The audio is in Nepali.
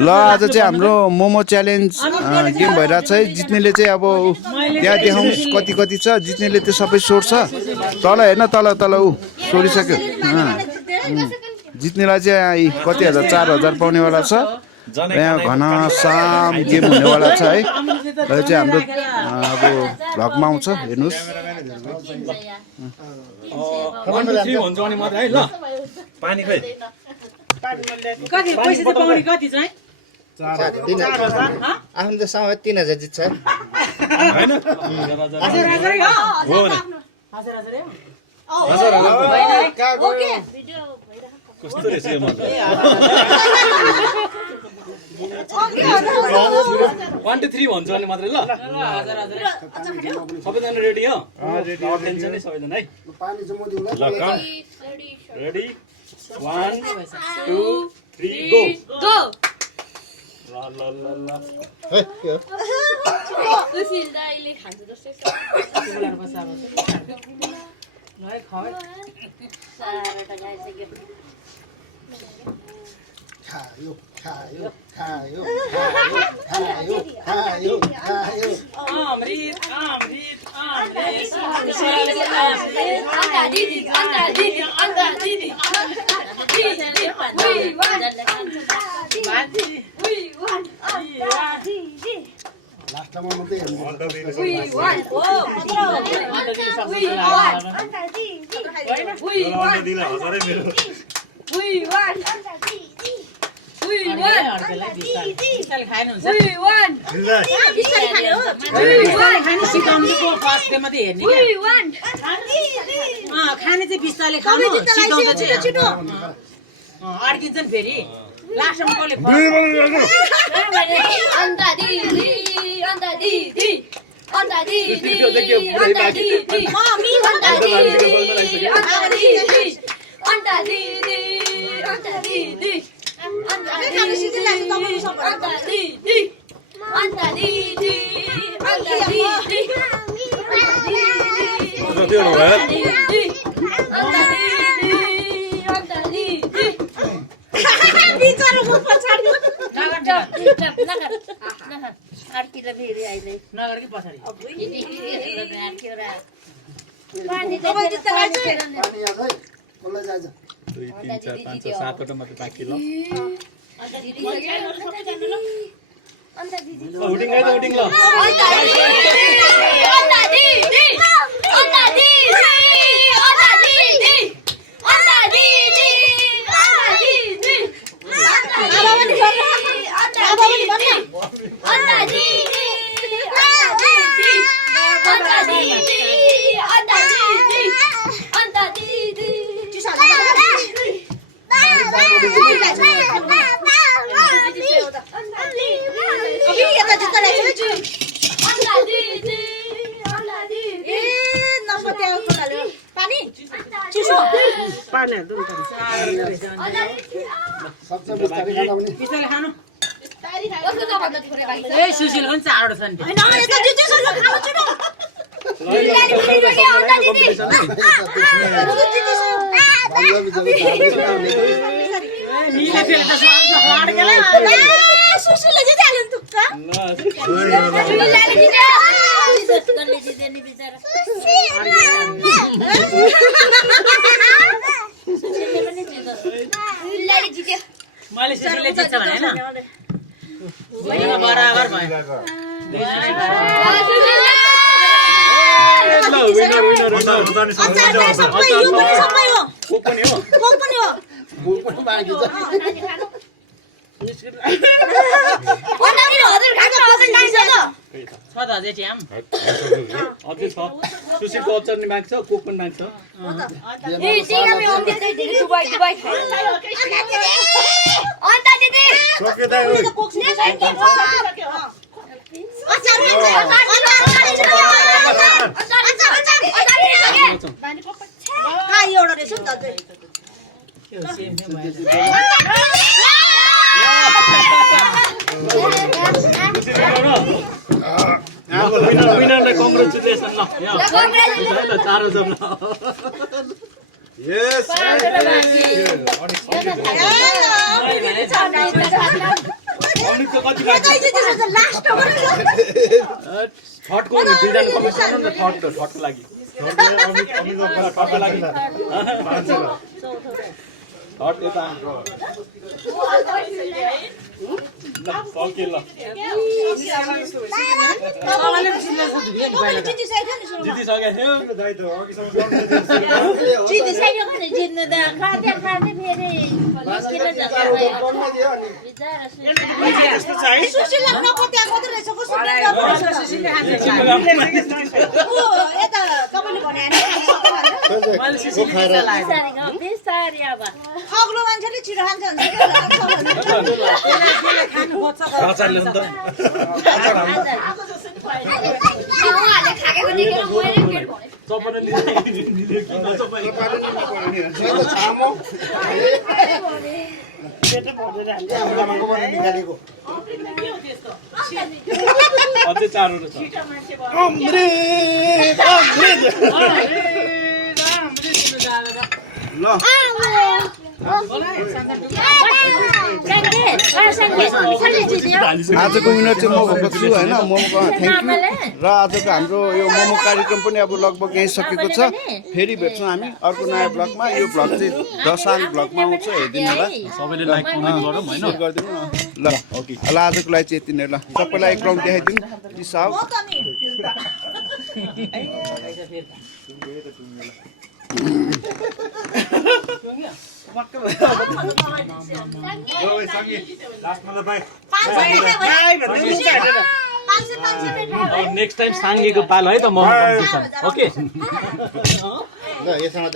ल आज चाहिँ हाम्रो मोमो च्यालेन्ज गेम भइरहेछ है। जित्नेले चाहिँ अब त्यहाँ देखाउनुहोस् कति कति छ। जित्नेले त्यो सबै सोर्छ। तल हेर्न तल तल ऊ सोरिसक्यो। जित्नेलाई चाहिँ कति हजार 4,000 पाउनेवाला छ। यहाँ घनश्याम गेम हुनेवाला छ है। र चाहिँ हाम्रो अब भ्लगमा आउँछ हेर्नुहोस्। पानी खै कति पैसा चाहिँ पाउने कति चाहिँ 3,000 आफ्नो त समय 3,000 जित्छ हैन हजुर हजुर हो नि हजुर हजुर ओके कस्तो रहेछ यो मजा 1 2 3 भन्छ अनि मात्रै ल हजुर हजुर सबैजना रेडी हो टेन्सन नै सबैजना है ल काउन्ट रेडी 1 2 3 गो गो ल ल ल ल सुशील दाइले खान्छ जस्तै छ ल खाऊ साराटा गाइसक्यो खायो खायो खायो खायो खायो खायो अमृत अमृत अमृत अन्ता दिदी अन्ता दिदी अन्ता दिदी लास्टमा मात्रै हेर्नु खाने चाहिँ बिस्तारले खानु छिटो अड्किन्छ नि फेरि लास्टमा कसले अन्ता दिदी अन्ता दिदी अन्ता दिदी अन्ता दिदी मम्मी अन्ता दिदी अन्ता दिदी अन्ता दिदी अन्ता दिदी अन्ता दिदी अन्ता दिदी अन्ता दिदी अन्ता दिदी नगर कि पछाडि पानी याद है कसलाई जान्छ 2 3 4 5 6 7 वटा मात्र बाँकी ल उडिङ है त उडिङ ल बिस्तारले खानु ए सुशील पनि 4 वटा छ नि मैले सुशीलले जित्छ भने हैन बराबर भयो अझै छ सुशीलको अचार नि माग्छ कोक पनि माग्छ विनरलाई कङ्ग्रेचुलेसन ल 4,000 ल यस अनितको कति लाग्छ लास्ट हो थर्डको दुईजना कमेन्ट गर्नु न थर्डको लागि थर्डको लागि थर्ड यता ल सक्यो ल जितिसकेको थियो जितिसक्यो भने जित्नु त खाँदै खाँदै फेरि निस्किन जान्छ सुशीला नपत्या कति रहेछ को सुशीला यता तपाईँले भने बिस्तारै अब अग्लो मान्छेले छिटो खान्छ आचारले नि त उहाँहरूले खाएको देखेर मैले पेट भरेँ चपने अझै चारवटा छ आजको मिनट चाहिँ म भएको छु होइन मोमोको थ्याङ्क यू र आजको हाम्रो यो मोमो कार्यक्रम पनि अब लगभग यहीँ सकेको छ फेरि भेट्छौँ हामी अर्को नयाँ ब्लगमा यो ब्लग चाहिँ दशाङ ब्लगमा आउँछ हेरिदिनु होला सबैले लाइक कमेन्ट गरौँ हैन गरिदिनु ल ओके ल आजको लागि चाहिँ यति नै ल सबैलाई एक राउन्ड देखाइदिनु पिस आउट नेक्स्ट टाइम साङ्गेको पालो है त म ओके ल यसमा